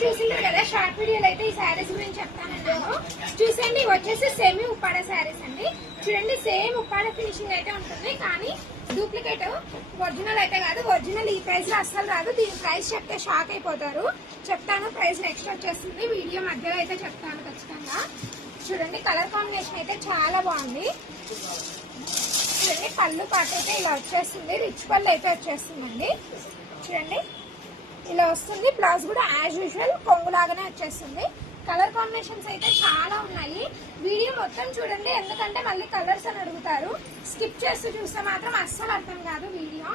చూసింటారు కదా షార్ట్ వీడియోలో అయితే ఈ శారీస్ గురించి చెప్తానన్నాను. చూసండి వచ్చేసి సెమీ ఉప్పాడ శారీస్ అండి. చూడండి సేమ్ ఉప్పాడ ఫినిషింగ్ అయితే ఉంటుంది, కానీ డూప్లికేట్ ఒరిజినల్ అయితే కాదు. ఒరిజినల్ ఈ ప్రైస్ లో అస్సలు రాదు. దీని ప్రైస్ చెప్తే షాక్ అయిపోతారు. చెప్తాను, ప్రైస్ నెక్స్ట్ వచ్చేస్తుంది. వీడియో మధ్యలో అయితే చెప్తాను ఖచ్చితంగా. చూడండి కలర్ కాంబినేషన్ అయితే చాలా బాగుంది. చూడండి పళ్ళు పాటు అయితే ఇలా వచ్చేస్తుంది, రిచ్ పళ్ళు అయితే వచ్చేస్తుందండి. చూడండి ఇలా వస్తుంది. బ్లౌజ్ కూడా యాజ్ యూజువల్ కొంగులాగానే వచ్చేస్తుంది. కలర్ కాంబినేషన్స్ అయితే చాలా ఉన్నాయి. వీడియో మొత్తం చూడండి, ఎందుకంటే మళ్ళీ కలర్స్ అని అడుగుతారు. స్కిప్ చేస్తూ చూస్తే మాత్రం అస్సలు అర్థం కాదు వీడియో.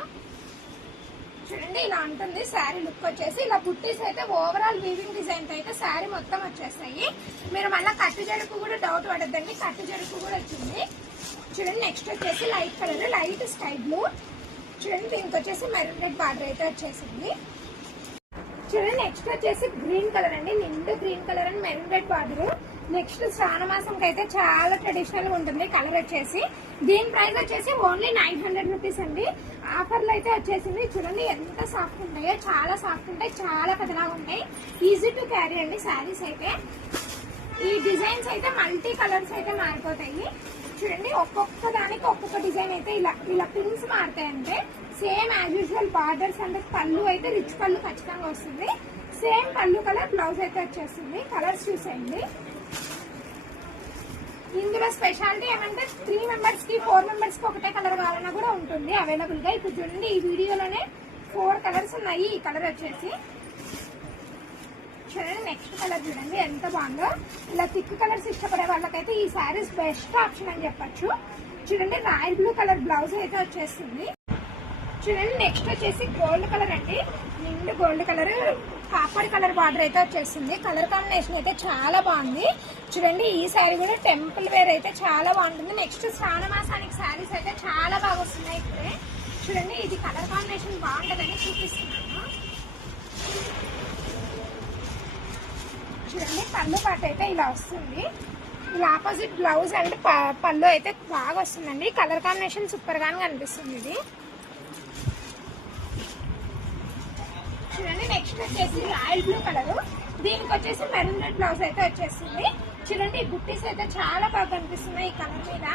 చూడండి ఇలా ఉంటుంది శారీ లుక్ వచ్చేసి. ఇలా బుట్టీస్ అయితే ఓవరాల్ వీవింగ్ డిజైన్ అయితే శారీ మొత్తం వచ్చేస్తాయి. మీరు మళ్ళీ కట్టు జడుకు కూడా డౌట్ పడద్దండి, కట్టు జడుకు కూడా వచ్చింది. చూడండి నెక్స్ట్ వచ్చేసి light colour, light sky blue. చూడండి దీనికి వచ్చేసి మెరూన్ రెడ్ బార్డర్ అయితే వచ్చేసింది. చూడండి నెక్స్ట్ వచ్చేసి గ్రీన్ కలర్ అండి, నిండు green colour and maroon red border. Next శ్రావణ మాసంకి అయితే చాలా ట్రెడిషనల్ గా ఉంటుంది కలర్ వచ్చేసి. దీని ప్రైస్ వచ్చేసి ఓన్లీ 900 రూపీస్ అండి. ఆఫర్లు అయితే వచ్చేసింది. చూడండి ఎంత సాఫ్ట్ ఉంటాయో, చాలా సాఫ్ట్ ఉంటాయి, చాలా పెద్దలాగా ఉంటాయి. ఈజీ టు క్యారీ అండి శారీస్ అయితే. ఈ డిజైన్స్ అయితే మల్టీ కలర్స్ అయితే మారిపోతాయి. చూడండి ఒక్కొక్క దానికి ఒక్కొక్క డిజైన్ అయితే ఇలా పిన్స్ మారుతాయి. అంటే సేమ్ యాజ్ యూజువల్ బార్డర్స్ అంటే పళ్ళు అయితే రిచ్ పళ్ళు ఖచ్చితంగా వస్తుంది. సేమ్ పళ్ళు కలర్ బ్లౌజ్ అయితే వచ్చేస్తుంది. కలర్స్ చూసేయండి. ఇందులో స్పెషాలిటీ ఏమంటే 3 మెంబర్స్ కి 4 మెంబర్స్ కి ఒకటే కలర్ కావాలన్నా కూడా ఉంటుంది అవైలబుల్ గా. ఇప్పుడు చూడండి ఈ వీడియోలోనే 4 కలర్స్ ఉన్నాయి. ఈ కలర్ వచ్చేసి చూడండి. నెక్స్ట్ కలర్ చూడండి ఎంత బాగుందో. ఇలా థిక్ కలర్స్ ఇష్టపడే వాళ్ళకైతే ఈ శారీస్ బెస్ట్ ఆప్షన్ అని చెప్పొచ్చు. చూడండి రాయల్ బ్లూ కలర్ బ్లౌజ్ అయితే వచ్చేస్తుంది. చూడండి నెక్స్ట్ వచ్చేసి గోల్డ్ కలర్ అండి, నిండు gold colour, copper colour border అయితే వచ్చేస్తుంది. కలర్ కాంబినేషన్ అయితే చాలా బాగుంది. చూడండి ఈ శారీ కూడా టెంపుల్ వేర్ అయితే చాలా బాగుంటుంది. నెక్స్ట్ శ్రావణ మాసానికి శారీస్ అయితే చాలా బాగా వస్తున్నాయి ఇప్పుడే. చూడండి ఇది కలర్ కాంబినేషన్ బాగుంటుందని చూపిస్తున్నాను. చూడండి పళ్ళు పాటు అయితే ఇలా వస్తుంది. ఇలా ఆపోజిట్ బ్లౌజ్ అండ్ పళ్ళు అయితే బాగా వస్తుందండి. కలర్ కాంబినేషన్ సూపర్ గానే కనిపిస్తుంది ఇది. చూడండి నెక్స్ట్ వచ్చేసి రాయల్ బ్లూ కలర్, దీనికి వచ్చేసి మెరూన్ రెడ్ బ్లౌజ్ అయితే వచ్చేస్తుంది. చూడండి ఈ బుట్టీస్ అయితే చాలా బాగా కనిపిస్తున్నాయి ఈ కలర్ మీద.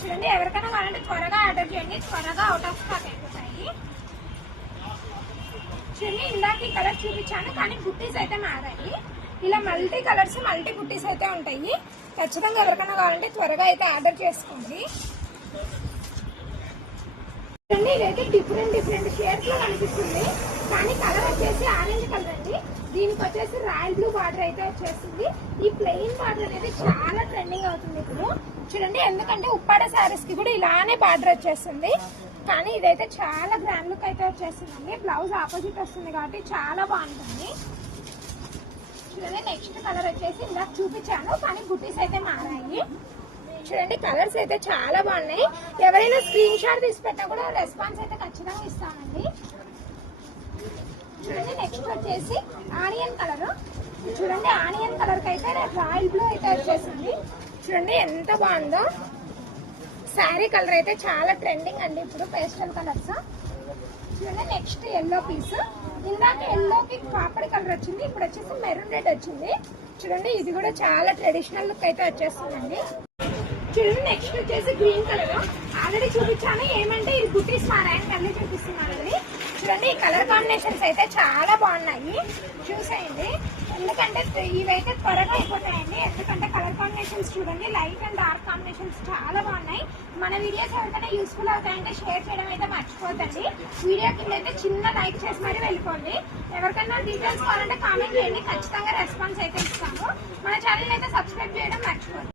చూడండి ఎవరికైనా కావాలంటే త్వరగా ఆర్డర్ చేయండి, త్వరగా అవుట్ ఆఫ్ స్టాక్ అయిపోతాయి. చూడండి ఇందాక ఈ కలర్ చూపించాను, కానీ బుట్టీస్ అయితే మారాయి. ఇలా మల్టీ కలర్స్ మల్టీ బుట్టీస్ అయితే ఉంటాయి. ఖచ్చితంగా ఎవరికైనా కావాలంటే త్వరగా అయితే ఆర్డర్ చేసుకోండి. చూడండి ఇదైతే డిఫరెంట్ షేడ్స్ లో కనిపిస్తుంది, కానీ కలర్ వచ్చేసి ఆరెంజ్ కలర్ అండి. దీనికి వచ్చేసి రాయల్ బ్లూ బార్డర్ అయితే వచ్చేస్తుంది. ఈ ప్లెయిన్ బార్డర్ అనేది చాలా ట్రెండింగ్ అవుతుంది ఇప్పుడు. చూడండి ఎందుకంటే ఉప్పాడ శారీస్ కి కూడా ఇలానే బార్డర్ వచ్చేస్తుంది, కానీ ఇదైతే చాలా గ్రాండ్ లుక్ అయితే వచ్చేస్తుందండి. బ్లౌజ్ ఆపోజిట్ వస్తుంది కాబట్టి చాలా బాగుంటుంది. చూడండి నెక్స్ట్ కలర్ వచ్చేసి ఇలా చూపించాను, కానీ బుట్టీస్ అయితే మారాయి. చూడండి కలర్స్ అయితే చాలా బాగున్నాయి. ఎవరైనా స్క్రీన్ షాట్ తీసి పెట్టా కూడా రెస్పాన్స్ అయితే ఖచ్చితంగా ఇస్తామండి. చూడండి నెక్స్ట్ వచ్చేసి ఆనియన్ కలర్. చూడండి ఆనియన్ కలర్ కి అయితే రాయల్ బ్లూ అయితే వచ్చేసింది. చూడండి ఎంత బాగుందో. శారీ కలర్ అయితే చాలా ట్రెండింగ్ అండి ఇప్పుడు, పేస్టల్ కలర్స్. చూడండి నెక్స్ట్ ఎల్లో పీస్. ఇందాక ఎల్లోకి కాపర్ కలర్ వచ్చింది, ఇప్పుడు వచ్చేసి మెరూన్ రెడ్ వచ్చింది. చూడండి ఇది కూడా చాలా ట్రెడిషనల్ లుక్ అయితే వచ్చేస్తుందండి. చూడండి నెక్స్ట్ వచ్చేసి గ్రీన్ కలర్. ఆల్రెడీ చూపించాను, ఏమంటే ఇది బుట్టీస్ మారాయని మళ్ళీ చూపిస్తున్నానండి. చూడండి ఈ కలర్ కాంబినేషన్స్ అయితే చాలా బాగున్నాయి, చూసేయండి. ఎందుకంటే ఇవైతే త్వరగా అయిపోతాయండి, ఎందుకంటే కలర్ కాంబినేషన్స్ చూడండి లైట్ అండ్ డార్క్ కాంబినేషన్స్ చాలా బాగున్నాయి. మన వీడియోస్ ఎవరికైనా యూస్ఫుల్ అవుతాయంటే షేర్ చేయడం అయితే మర్చిపోతండి. వీడియో కింద అయితే చిన్న లైక్ చేసి మరీ వెళ్ళిపోండి. ఎవరికైనా డీటెయిల్స్ కావాలంటే కామెంట్ చేయండి, ఖచ్చితంగా రెస్పాన్స్ అయితే ఇస్తాము. మన ఛానల్ అయితే సబ్స్క్రైబ్ చేయడం మర్చిపోండి.